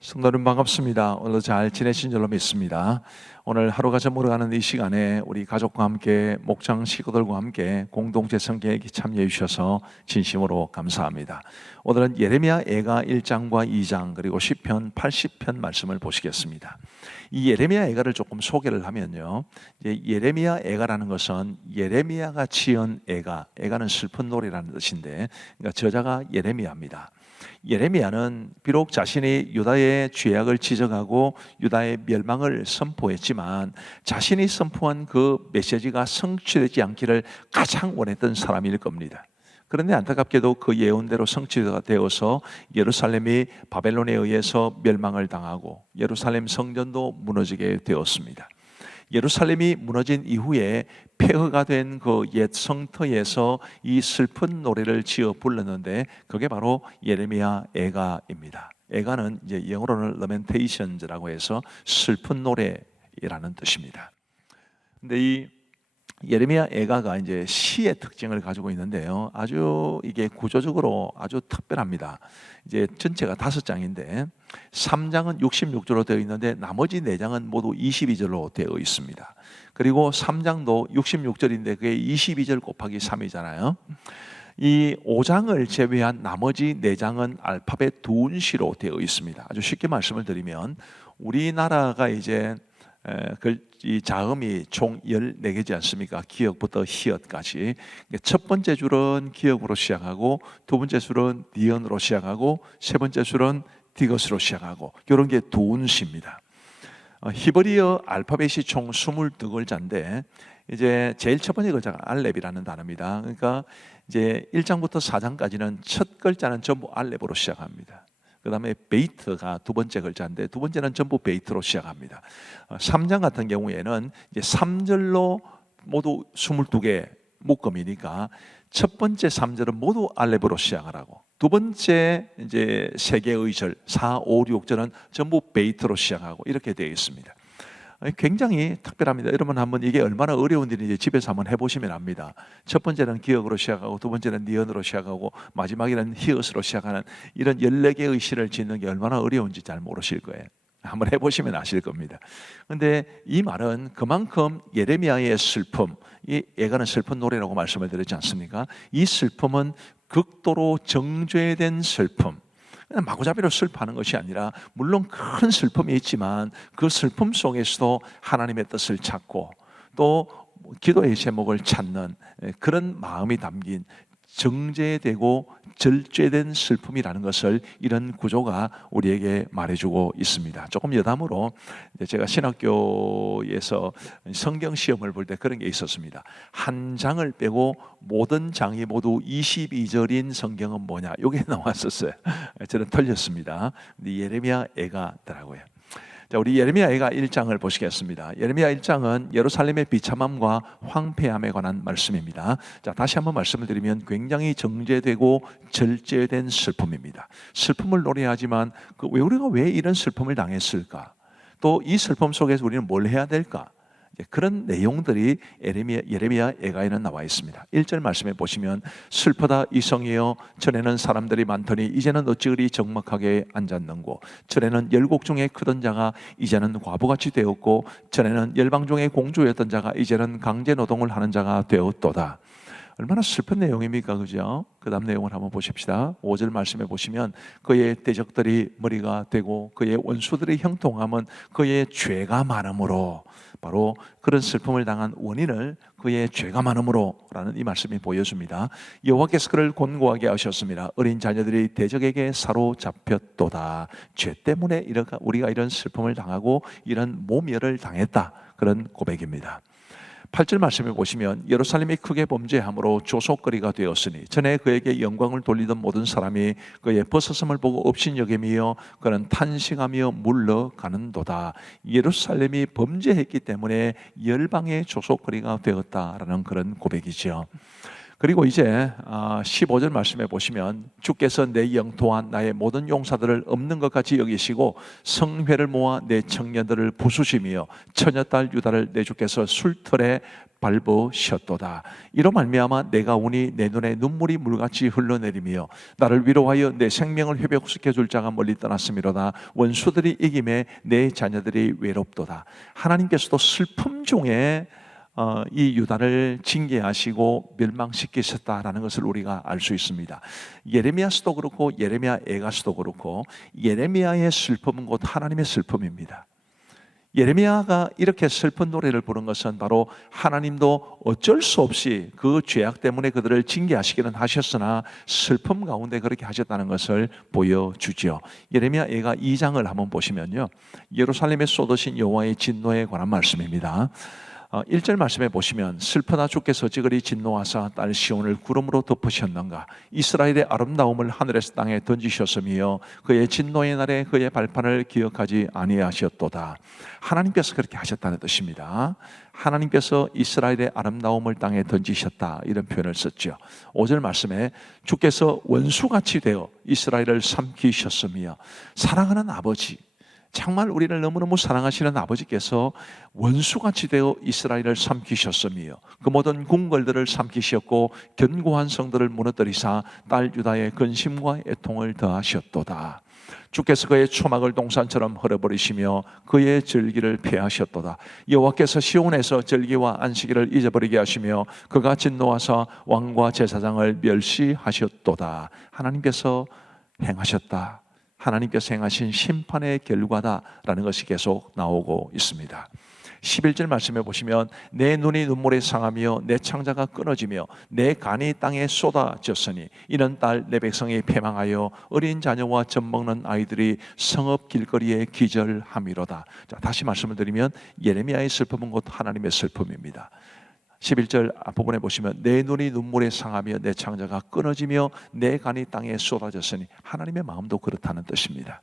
성도님 반갑습니다. 오늘도 잘 지내신 줄로 믿습니다. 오늘 하루가 저물어 가는 이 시간에 우리 가족과 함께 목장 식구들과 함께 공동체 성경에 참여해 주셔서 진심으로 감사합니다. 오늘은 예레미야 애가 1장과 2장 그리고 시편 80편 말씀을 보시겠습니다. 이 예레미야 애가를 조금 소개를 하면요, 예레미야 애가라는 것은 예레미야가 지은 애가는 슬픈 노래라는 뜻인데, 그러니까 저자가 예레미야입니다. 예레미야는 비록 자신이 유다의 죄악을 지적하고 유다의 멸망을 선포했지만 자신이 선포한 그 메시지가 성취되지 않기를 가장 원했던 사람일 겁니다. 그런데 안타깝게도 그 예언대로 성취가 되어서 예루살렘이 바벨론에 의해서 멸망을 당하고 예루살렘 성전도 무너지게 되었습니다. 예루살렘이 무너진 이후에 폐허가 된 그 옛 성터에서 이 슬픈 노래를 지어 불렀는데 그게 바로 예레미야 애가입니다. 애가는 이제 영어로는 lamentations라고 해서 슬픈 노래라는 뜻입니다. 근데 이 예레미야 애가가 이제 시의 특징을 가지고 있는데요, 아주 이게 구조적으로 아주 특별합니다. 이제 전체가 5장인데 3장은 66절로 되어 있는데 나머지 4장은 모두 22절로 되어 있습니다. 그리고 3장도 66절인데 그게 22절 곱하기 3이잖아요. 이 5장을 제외한 나머지 4장은 알파벳 두운시로 되어 있습니다. 아주 쉽게 말씀을 드리면 우리나라가 이제 이 자음이 총 14개지 않습니까? 기역부터 히읗까지. 첫 번째 줄은 기역으로 시작하고, 두 번째 줄은 니은으로 시작하고, 세 번째 줄은 디귿으로 시작하고, 이런 게 두운시입니다. 히브리어 알파벳이 총 22글자인데 이제 제일 첫 번째 글자가 알렙이라는 단어입니다. 그러니까 이제 1장부터 4장까지는 첫 글자는 전부 알렙으로 시작합니다. 그 다음에 베이트가 두 번째 글자인데 두 번째는 전부 베이트로 시작합니다. 3장 같은 경우에는 이제 3절로 모두 22개 묶음이니까 첫 번째 3절은 모두 알렙으로 시작을 하고, 두 번째 이제 3개의 절 4, 5, 6절은 전부 베이트로 시작하고 이렇게 되어 있습니다. 굉장히 특별합니다. 여러분 한번 이게 얼마나 어려운 일인지 집에서 한번 해보시면 압니다. 첫 번째는 기역으로 시작하고, 두 번째는 니은으로 시작하고, 마지막에는 히읗으로 시작하는 이런 14개의 시를 짓는 게 얼마나 어려운지 잘 모르실 거예요. 한번 해보시면 아실 겁니다. 그런데 이 말은 그만큼 예레미야의 슬픔, 이 애가는 슬픈 노래라고 말씀을 드렸지 않습니까? 이 슬픔은 극도로 정죄된 슬픔, 마구잡이로 슬퍼하는 것이 아니라 물론 큰 슬픔이 있지만 그 슬픔 속에서도 하나님의 뜻을 찾고 또 기도의 제목을 찾는 그런 마음이 담긴 정죄되고 절죄된 슬픔이라는 것을 이런 구조가 우리에게 말해주고 있습니다. 조금 여담으로 제가 신학교에서 성경 시험을 볼 때 그런 게 있었습니다. 한 장을 빼고 모든 장이 모두 22절인 성경은 뭐냐, 이게 나왔었어요. 저는 틀렸습니다. 근데 예레미야 애가더라고요. 자, 우리 예레미야 애가 1장을 보시겠습니다. 예레미야 1장은 예루살렘의 비참함과 황폐함에 관한 말씀입니다. 자, 다시 한번 말씀을 드리면 굉장히 정죄되고 절제된 슬픔입니다. 슬픔을 노래하지만 우리가 왜 이런 슬픔을 당했을까? 또 이 슬픔 속에서 우리는 뭘 해야 될까? 그런 내용들이 예레미야 애가에는 나와 있습니다. 1절 말씀에 보시면 슬프다 이 성이여, 전에는 사람들이 많더니 이제는 어찌 그리 적막하게 앉았는고, 전에는 열국 중에 크던 자가 이제는 과부같이 되었고, 전에는 열방 중에 공주였던 자가 이제는 강제 노동을 하는 자가 되었도다. 얼마나 슬픈 내용입니까? 그죠? 그 다음 내용을 한번 보십시다. 5절 말씀에 보시면 그의 대적들이 머리가 되고 그의 원수들의 형통함은 그의 죄가 많음으로, 바로 그런 슬픔을 당한 원인을 그의 죄가 많음으로 라는 이 말씀이 보여줍니다. 여호와께서 그를 곤고하게 하셨습니다. 어린 자녀들이 대적에게 사로잡혔도다. 죄 때문에 우리가 이런 슬픔을 당하고 이런 모멸을 당했다, 그런 고백입니다. 8절 말씀을 보시면 예루살렘이 크게 범죄함으로 조속거리가 되었으니 전에 그에게 영광을 돌리던 모든 사람이 그의 벗어섬을 보고 업신여김이여 그는 탄식하며 물러가는도다. 예루살렘이 범죄했기 때문에 열방의 조속거리가 되었다라는 그런 고백이죠. 그리고 이제 15절 말씀해 보시면 주께서 내 영토와 나의 모든 용사들을 없는 것 같이 여기시고 성회를 모아 내 청년들을 부수시며 처녀딸 유다를 내 주께서 술틀에 밟으셨도다. 이로 말미암아 내가 우니 내 눈에 눈물이 물같이 흘러내리며 나를 위로하여 내 생명을 회복시켜 줄 자가 멀리 떠났음이로다. 원수들이 이김에 내 자녀들이 외롭도다. 하나님께서도 슬픔 중에 이 유다를 징계하시고 멸망시키셨다라는 것을 우리가 알 수 있습니다. 예레미야서도 그렇고 예레미야 애가서도 그렇고 예레미야의 슬픔은 곧 하나님의 슬픔입니다. 예레미야가 이렇게 슬픈 노래를 부른 것은 바로 하나님도 어쩔 수 없이 그 죄악 때문에 그들을 징계하시기는 하셨으나 슬픔 가운데 그렇게 하셨다는 것을 보여주죠. 예레미야 애가 2장을 한번 보시면요, 예루살렘에 쏟으신 여호와의 진노에 관한 말씀입니다. 1절 말씀에 보시면 슬프나 주께서 어찌 진노하사 딸 시온을 구름으로 덮으셨는가. 이스라엘의 아름다움을 하늘에서 땅에 던지셨으며 그의 진노의 날에 그의 발판을 기억하지 아니하셨도다. 하나님께서 그렇게 하셨다는 뜻입니다. 하나님께서 이스라엘의 아름다움을 땅에 던지셨다, 이런 표현을 썼죠. 5절 말씀에 주께서 원수같이 되어 이스라엘을 삼키셨으며, 사랑하는 아버지, 정말 우리를 너무너무 사랑하시는 아버지께서 원수같이 되어 이스라엘을 삼키셨으며 그 모든 궁궐들을 삼키셨고 견고한 성들을 무너뜨리사 딸 유다의 근심과 애통을 더하셨도다. 주께서 그의 초막을 동산처럼 헐어버리시며 그의 절기를 폐하셨도다. 여호와께서 시온에서 절기와 안식일을 잊어버리게 하시며 그가 진노하사 왕과 제사장을 멸시하셨도다. 하나님께서 행하셨다. 하나님께서 행하신 심판의 결과다라는 것이 계속 나오고 있습니다. 11절 말씀해 보시면 내 눈이 눈물에 상하며 내 창자가 끊어지며 내 간이 땅에 쏟아졌으니 이는 딸 내 백성이 패망하여 어린 자녀와 젖먹는 아이들이 성읍 길거리에 기절함이로다. 자, 다시 말씀을 드리면 예레미야의 슬픔은 곧 하나님의 슬픔입니다. 11절 앞부분에 보시면 내 눈이 눈물에 상하며 내 창자가 끊어지며 내 간이 땅에 쏟아졌으니 하나님의 마음도 그렇다는 뜻입니다.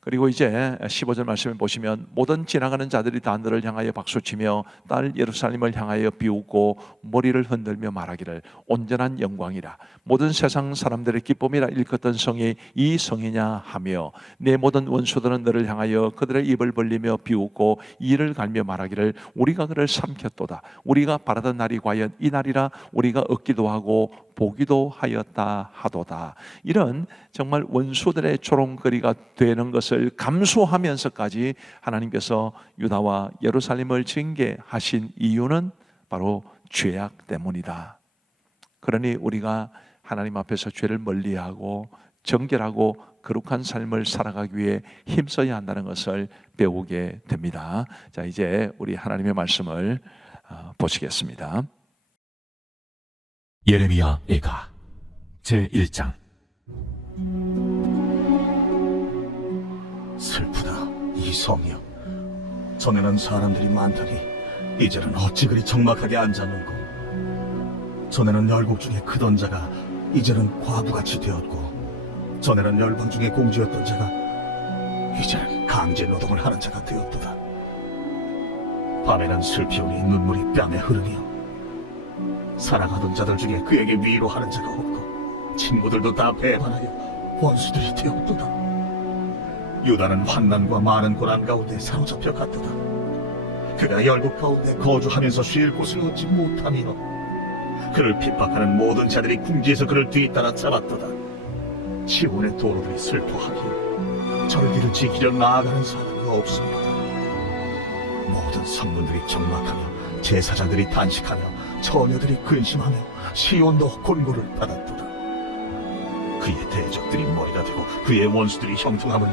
그리고 이제 15절 말씀을 보시면 모든 지나가는 자들이 다 너를 향하여 박수치며 딸 예루살렘을 향하여 비웃고 머리를 흔들며 말하기를 온전한 영광이라 모든 세상 사람들의 기쁨이라 일컫던 성이 이 성이냐 하며 내 모든 원수들은 너를 향하여 그들의 입을 벌리며 비웃고 이를 갈며 말하기를 우리가 그를 삼켰도다. 우리가 바라던 날이 과연 이 날이라 우리가 얻기도 하고 보기도 하였다 하도다. 이런 정말 원수들의 조롱거리가 되는 것을 감수하면서까지 하나님께서 유다와 예루살렘을 징계하신 이유는 바로 죄악 때문이다. 그러니 우리가 하나님 앞에서 죄를 멀리하고 정결하고 거룩한 삶을 살아가기 위해 힘써야 한다는 것을 배우게 됩니다. 자, 이제 우리 하나님의 말씀을 보시겠습니다. 예레미야 애가 제1장. 슬프다 이 성이여. 전에는 사람들이 많더니 이제는 어찌 그리 적막하게 앉았는고. 전에는 열국 중에 크던 자가 이제는 과부같이 되었고, 전에는 열방 중에 공주였던 자가 이제는 강제 노동을 하는 자가 되었도다. 밤에는 슬피우니 눈물이 뺨에 흐르며 사랑하던 자들 중에 그에게 위로하는 자가 없고 친구들도 다 배반하여 원수들이 되었도다. 유다는 환난과 많은 고난 가운데 사로잡혀 갔도다. 그가 열국 가운데 거주하면서 쉴 곳을 얻지 못하며 그를 핍박하는 모든 자들이 궁지에서 그를 뒤따라 잡았도다. 시온의 도로들이 슬퍼하며 절기를 지키려 나아가는 사람이 없습니다. 모든 성문들이 적막하며 제사장들이 단식하며 처녀들이 근심하며 시온도 곤고를 받았도다. 그의 대적들이 머리가 되고 그의 원수들이 형통함을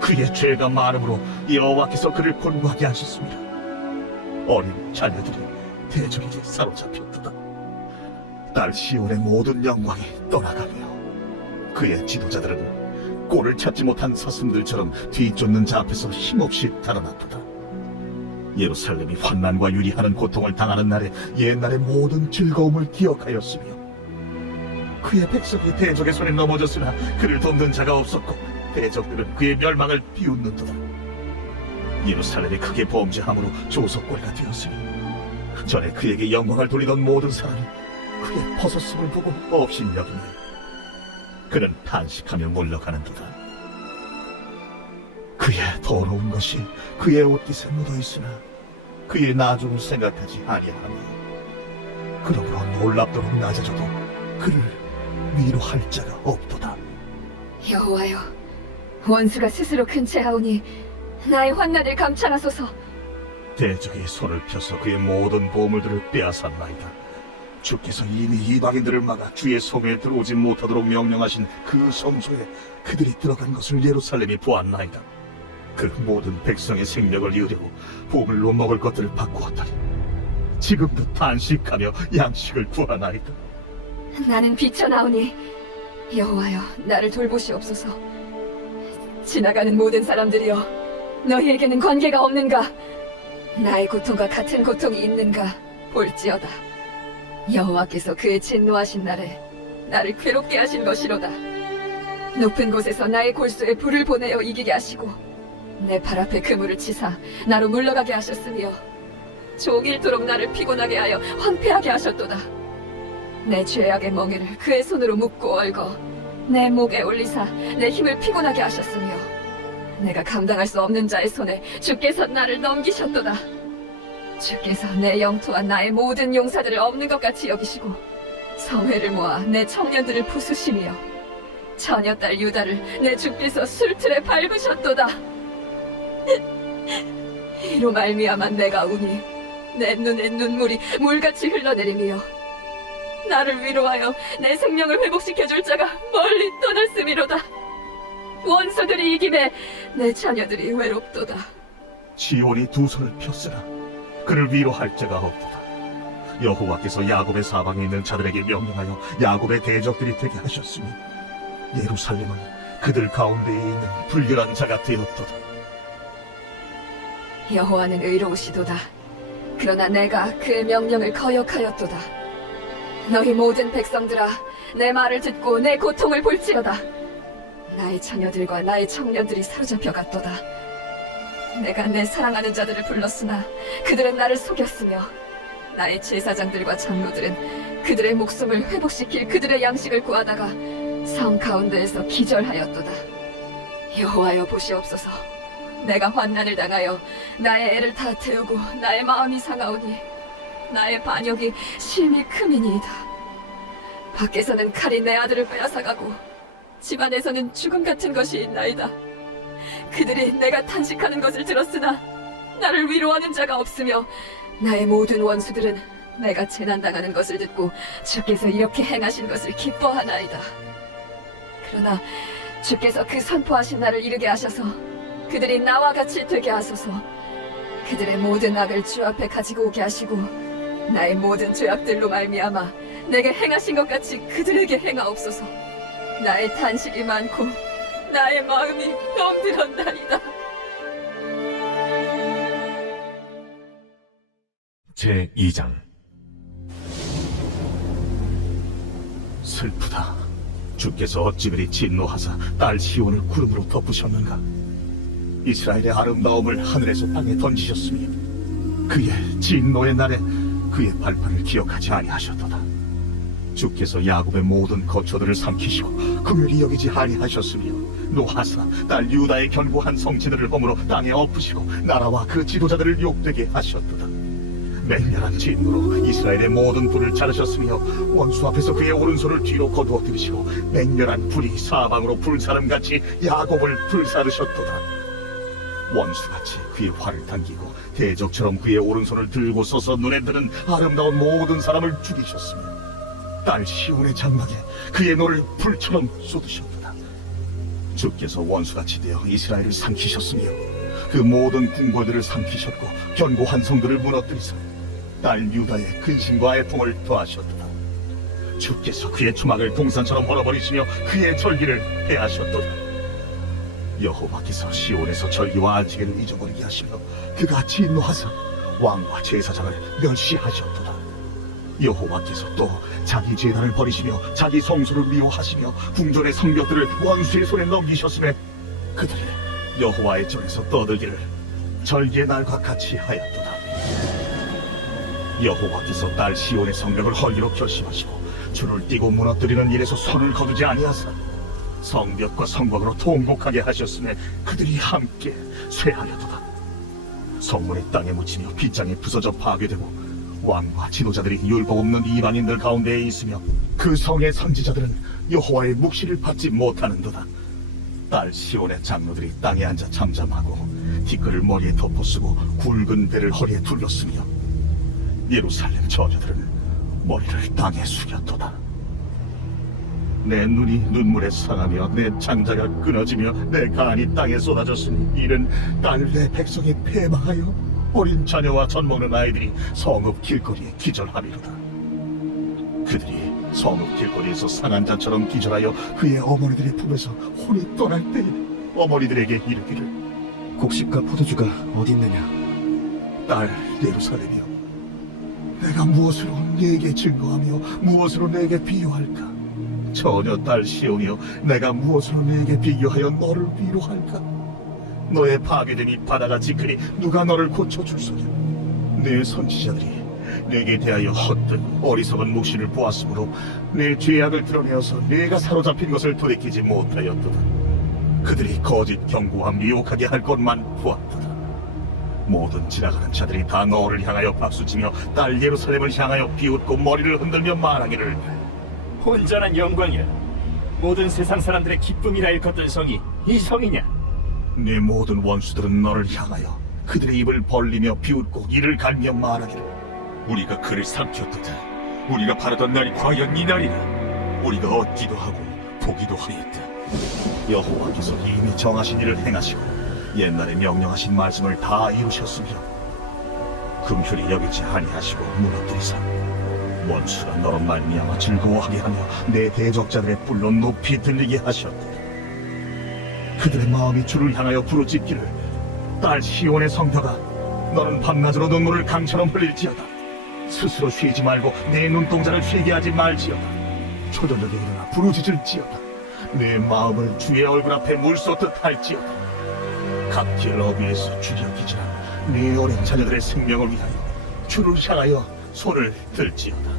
그의 죄가 많음으로 여호와께서 그를 곤고하게 하셨습니다. 어린 자녀들이 대적에게 사로잡혔도다. 딸 시온의 모든 영광이 떠나가며 그의 지도자들은 꼴을 찾지 못한 사슴들처럼 뒤쫓는 자 앞에서 힘없이 달아났도다. 예루살렘이 환난과 유리하는 고통을 당하는 날에 옛날의 모든 즐거움을 기억하였으며 그의 백성이 대적의 손에 넘어졌으나 그를 돕는 자가 없었고 대적들은 그의 멸망을 비웃는도다. 예루살렘이 크게 범죄함으로 조석거리가 되었으니 전에 그에게 영광을 돌리던 모든 사람이 그의 벗었음을 보고 업신여기며 그는 탄식하며 물러가는도다. 그의 더러운 것이 그의 옷깃에 묻어있으나 그의 나중을 생각하지 아니하며 그러므로 놀랍도록 낮아져도 그를 위로할 자가 없도다. 여호와여, 원수가 스스로 근체하오니 나의 환난을 감찰하소서. 대적이 손을 펴서 그의 모든 보물들을 빼앗았나이다. 주께서 이미 이방인들을 막아 주의 성에 들어오지 못하도록 명령하신 그 성소에 그들이 들어간 것을 예루살렘이 보았나이다. 그 모든 백성의 생명을 이으려고 보물로 먹을 것들을 바꾸었다니 지금도 탄식하며 양식을 구하나이다. 나는 비쳐나오니 여호와여, 나를 돌보시옵소서. 지나가는 모든 사람들이여, 너희에게는 관계가 없는가? 나의 고통과 같은 고통이 있는가? 볼지어다. 여호와께서 그의 진노하신 날에 나를 괴롭게 하신 것이로다. 높은 곳에서 나의 골수에 불을 보내어 이기게 하시고 내 발 앞에 그물을 치사 나로 물러가게 하셨으며 종일토록 나를 피곤하게 하여 황폐하게 하셨도다. 내 죄악의 멍에를 그의 손으로 묶고 얽어 내 목에 올리사 내 힘을 피곤하게 하셨으며 내가 감당할 수 없는 자의 손에 주께서 나를 넘기셨도다. 주께서 내 영토와 나의 모든 용사들을 없는 것 같이 여기시고 성회를 모아 내 청년들을 부수시며 처녀딸 유다를 내 주께서 술틀에 밟으셨도다. 이로 말미암아 내가 우니 내 눈에 눈물이 물같이 흘러내리며 나를 위로하여 내 생명을 회복시켜줄 자가 멀리 떠났음이로다. 원수들이 이김에 내 자녀들이 외롭도다. 지온이 두 손을 폈으나 그를 위로할 자가 없도다. 여호와께서 야곱의 사방에 있는 자들에게 명령하여 야곱의 대적들이 되게 하셨으니 예루살렘은 그들 가운데에 있는 불결한 자가 되었도다. 여호와는 의로우시도다. 그러나 내가 그의 명령을 거역하였도다. 너희 모든 백성들아, 내 말을 듣고 내 고통을 볼지어다. 나의 자녀들과 나의 청년들이 사로잡혀 갔도다. 내가 내 사랑하는 자들을 불렀으나 그들은 나를 속였으며 나의 제사장들과 장로들은 그들의 목숨을 회복시킬 그들의 양식을 구하다가 성 가운데에서 기절하였도다. 여호와여, 보시옵소서. 내가 환난을 당하여 나의 애를 다 태우고 나의 마음이 상하오니 나의 반역이 심히 크미니이다. 밖에서는 칼이 내 아들을 빼앗아가고 집안에서는 죽음 같은 것이 있나이다. 그들이 내가 탄식하는 것을 들었으나 나를 위로하는 자가 없으며 나의 모든 원수들은 내가 재난당하는 것을 듣고 주께서 이렇게 행하신 것을 기뻐하나이다. 그러나 주께서 그 선포하신 날을 이르게 하셔서 그들이 나와 같이 되게 하소서. 그들의 모든 악을 주 앞에 가지고 오게 하시고 나의 모든 죄악들로 말미암아 내게 행하신 것 같이 그들에게 행하옵소서. 나의 탄식이 많고 나의 마음이 병들었나이다. 제2장. 슬프다. 주께서 어찌 그리 진노하사 딸 시온을 구름으로 덮으셨는가? 이스라엘의 아름다움을 하늘에서 땅에 던지셨으며 그의 진노의 날에 그의 발판을 기억하지 아니하셨도다. 주께서 야곱의 모든 거처들을 삼키시고 긍휼히 여기지 아니하셨으며 노하사 딸 유다의 견고한 성지들을 허물어 땅에 엎으시고 나라와 그 지도자들을 욕되게 하셨도다. 맹렬한 진노로 이스라엘의 모든 불을 자르셨으며 원수 앞에서 그의 오른손을 뒤로 거두어 들이시고 맹렬한 불이 사방으로 불사름같이 야곱을 불사르셨도다. 원수같이 그의 활을 당기고 대적처럼 그의 오른손을 들고 서서 눈에 드는 아름다운 모든 사람을 죽이셨으며 딸 시온의 장막에 그의 노를 불처럼 쏟으셨도다. 주께서 원수같이 되어 이스라엘을 삼키셨으며 그 모든 궁궐들을 삼키셨고 견고한 성들을 무너뜨리사 딸 유다의 근심과 애통을 더하셨도다. 주께서 그의 초막을 동산처럼 헐어버리시며 그의 절기를 해하셨도다. 여호와께서 시온에서 절기와 안식일을 잊어버리게 하시며 그가 진노하사 왕과 제사장을 멸시하셨도다. 여호와께서 또 자기 제단을 버리시며 자기 성소를 미워하시며 궁전의 성벽들을 원수의 손에 넘기셨음에 그들이 여호와의 전에서 떠들기를 절기의 날과 같이 하였도다. 여호와께서 딸 시온의 성벽을 헐리로 결심하시고 줄을 띄고 무너뜨리는 일에서 손을 거두지 아니하사 성벽과 성곽으로 통곡하게 하셨음에 그들이 함께 쇠하려도다. 성문이 땅에 묻히며 빗장이 부서져 파괴되고 왕과 지도자들이 율법 없는 이방인들 가운데에 있으며 그 성의 선지자들은 여호와의 묵시를 받지 못하는도다. 딸 시온의 장로들이 땅에 앉아 잠잠하고 티끌을 머리에 덮어쓰고 굵은 배를 허리에 둘렀으며 예루살렘 처녀들은 머리를 땅에 숙였도다. 내 눈이 눈물에 상하며 내 창자가 끊어지며 내 간이 땅에 쏟아졌으니 이는 딸 내 백성이 패망하여 어린 자녀와 젖먹는 아이들이 성읍 길거리에 기절하리로다. 그들이 성읍 길거리에서 상한 자처럼 기절하여 그의 어머니들의 품에서 혼이 떠날 때에 어머니들에게 이르기를 곡식과 포도주가 어디 있느냐? 딸 예루살렘이여, 내가 무엇으로 네게 증거하며 무엇으로 네게 비유할까? 처녀 딸 시온이여, 내가 무엇으로 네게 비교하여 너를 위로할까? 너의 파괴됨이 바다같이 크니 누가 너를 고쳐줄 소냐? 내 선지자들이 내게 대하여 헛된 어리석은 묵시를 보았으므로 내 죄악을 드러내어서 내가 사로잡힌 것을 돌이키지 못하였도다. 그들이 거짓 경고와 미혹하게 할 것만 보았도다. 모든 지나가는 자들이 다 너를 향하여 박수치며 딸 예루살렘을 향하여 비웃고 머리를 흔들며 말하기를 온전한 영광이라 모든 세상 사람들의 기쁨이라 일컫던 성이 이 성이냐? 네 모든 원수들은 너를 향하여 그들의 입을 벌리며 비웃고 이를 갈며 말하기를 우리가 그를 삼켰도다. 우리가 바라던 날이 과연 이 날이라. 우리가 얻기도 하고 보기도 하였다. 여호와께서 이미 정하신 일을 행하시고 옛날에 명령하신 말씀을 다 이루셨으며 금휼히 여기지 아니하시고 무너뜨리사 원수가 너로 말미암아 즐거워하게 하며 내 대적자들의 뿔로 높이 들리게 하셨다. 그들의 마음이 주를 향하여 부르짖기를 딸 시온의 성벽아, 너는 밤낮으로 눈물을 강처럼 흘릴지어다. 스스로 쉬지 말고 내 눈동자를 쉬게 하지 말지어다. 초저녁에 일어나 부르짖을지어다. 내 마음을 주의 얼굴 앞에 물 쏟듯 할지어다. 각 길 어귀에서 주려 기절한 네 어린 자녀들의 생명을 위하여 주를 향하여 손을 들지어다.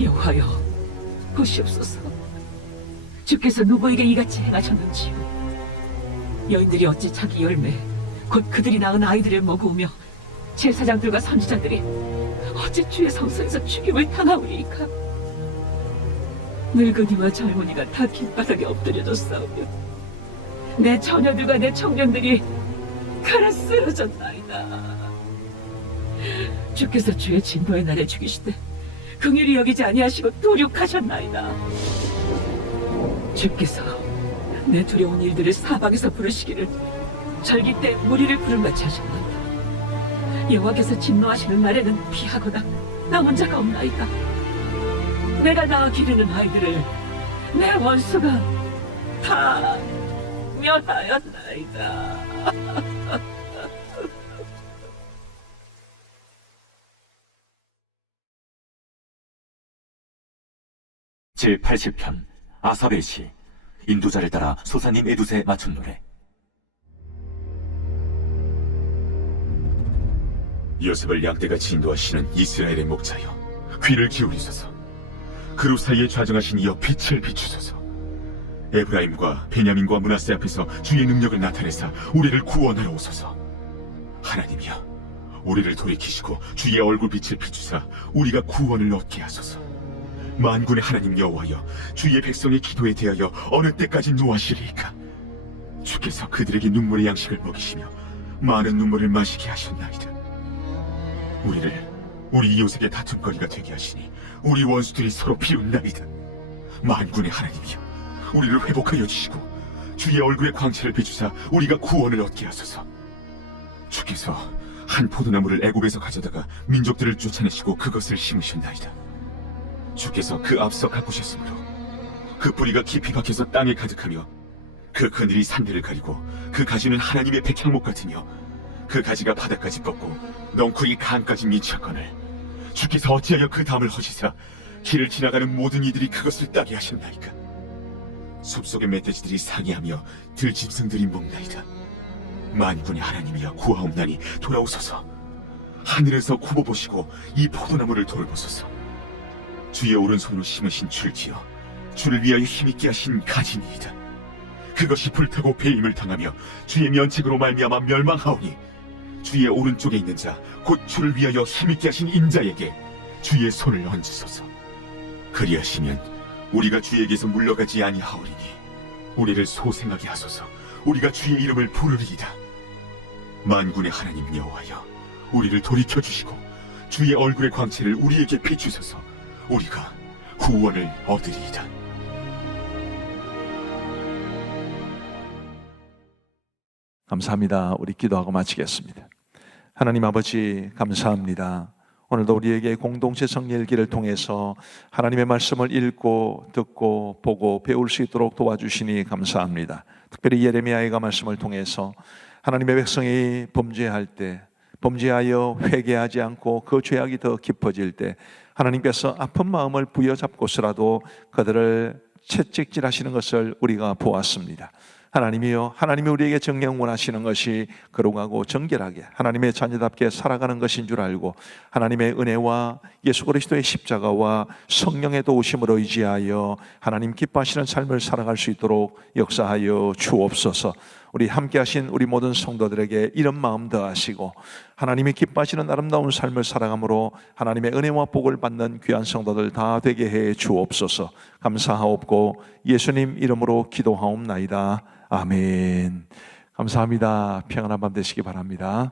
여호와여, 보시옵소서. 주께서 누구에게 이같이 행하셨는지요? 여인들이 어찌 자기 열매 곧 그들이 낳은 아이들을 먹으며 제사장들과 선지자들이 어찌 주의 성소에서 죽임을 당하오리이까? 늙은이와 젊은이가 다 길바닥에 엎드려졌사오며 내 처녀들과 내 청년들이 칼에 쓰러졌나이다. 주께서 주의 진노의 날에 죽이시되 긍휼히 여기지 아니하시고 도륙하셨나이다. 주께서 내 두려운 일들을 사방에서 부르시기를 절기 때 무리를 부름같이 하셨나이다. 여호와께서 진노하시는 날에는 피하거나 남은 자가 없나이다. 내가 낳아 기르는 아이들을 내 원수가 다 멸하였나이다. 제80편 아삽의 시. 인도자를 따라 소사님 에두세 맞춘 노래. 요셉을 양떼같이 인도하시는 이스라엘의 목자여, 귀를 기울이소서. 그루 사이에 좌정하신 이여 빛을 비추소서. 에브라임과 베냐민과 므낫세 앞에서 주의 능력을 나타내사 우리를 구원하여 오소서. 하나님이여, 우리를 돌이키시고 주의 얼굴 빛을 비추사 우리가 구원을 얻게 하소서. 만군의 하나님 여호와여, 주의 백성의 기도에 대하여 어느 때까지 노하시리이까? 주께서 그들에게 눈물의 양식을 먹이시며 많은 눈물을 마시게 하셨나이다. 우리 이웃에게 다툼거리가 되게 하시니 우리 원수들이 서로 비웃나이다. 만군의 하나님이여, 우리를 회복하여 주시고 주의 얼굴의 광채를 비추사 우리가 구원을 얻게 하소서. 주께서 한 포도나무를 애굽에서 가져다가 민족들을 쫓아내시고 그것을 심으셨나이다. 주께서 그 앞서 가꾸셨으므로 그 뿌리가 깊이 박혀서 땅에 가득하며 그 그늘이 산들을 가리고 그 가지는 하나님의 백향목 같으며 그 가지가 바닥까지 뻗고 넝쿨이 강까지 미쳤거늘 주께서 어찌하여 그 담을 허시사 길을 지나가는 모든 이들이 그것을 따게 하셨나이까? 숲속의 멧돼지들이 상해하며 들짐승들이 먹나이다. 만군의 하나님이여, 구하옵나니 돌아오소서. 하늘에서 굽어 보시고 이 포도나무를 돌보소서. 주의 오른손으로 심으신 줄지어 주를 위하여 힘있게 하신 가지니이다. 그것이 불타고 배임을 당하며 주의 면책으로 말미암아 멸망하오니 주의 오른쪽에 있는 자 곧 주를 위하여 힘있게 하신 인자에게 주의 손을 얹으소서. 그리하시면 우리가 주에게서 물러가지 아니하오리니 우리를 소생하게 하소서. 우리가 주의 이름을 부르리이다. 만군의 하나님 여호와여, 우리를 돌이켜 주시고 주의 얼굴의 광채를 우리에게 비추소서. 우리가 구원을 얻으리이다. 감사합니다. 우리 기도하고 마치겠습니다. 하나님 아버지, 감사합니다. 오늘도 우리에게 공동체 성일기를 통해서 하나님의 말씀을 읽고 듣고 보고 배울 수 있도록 도와주시니 감사합니다. 특별히 예레미야가 말씀을 통해서 하나님의 백성이 범죄할 때, 범죄하여 회개하지 않고 그 죄악이 더 깊어질 때 하나님께서 아픈 마음을 부여잡고서라도 그들을 채찍질하시는 것을 우리가 보았습니다. 하나님이여, 하나님이 우리에게 정령 원하시는 것이 거룩하고 정결하게 하나님의 자녀답게 살아가는 것인 줄 알고 하나님의 은혜와 예수 그리스도의 십자가와 성령의 도우심을 의지하여 하나님 기뻐하시는 삶을 살아갈 수 있도록 역사하여 주옵소서. 우리 함께 하신 우리 모든 성도들에게 이런 마음 더하시고 하나님이 기뻐하시는 아름다운 삶을 살아감으로 하나님의 은혜와 복을 받는 귀한 성도들 다 되게 해 주옵소서. 감사하옵고 예수님 이름으로 기도하옵나이다. 아멘. 감사합니다. 평안한 밤 되시기 바랍니다.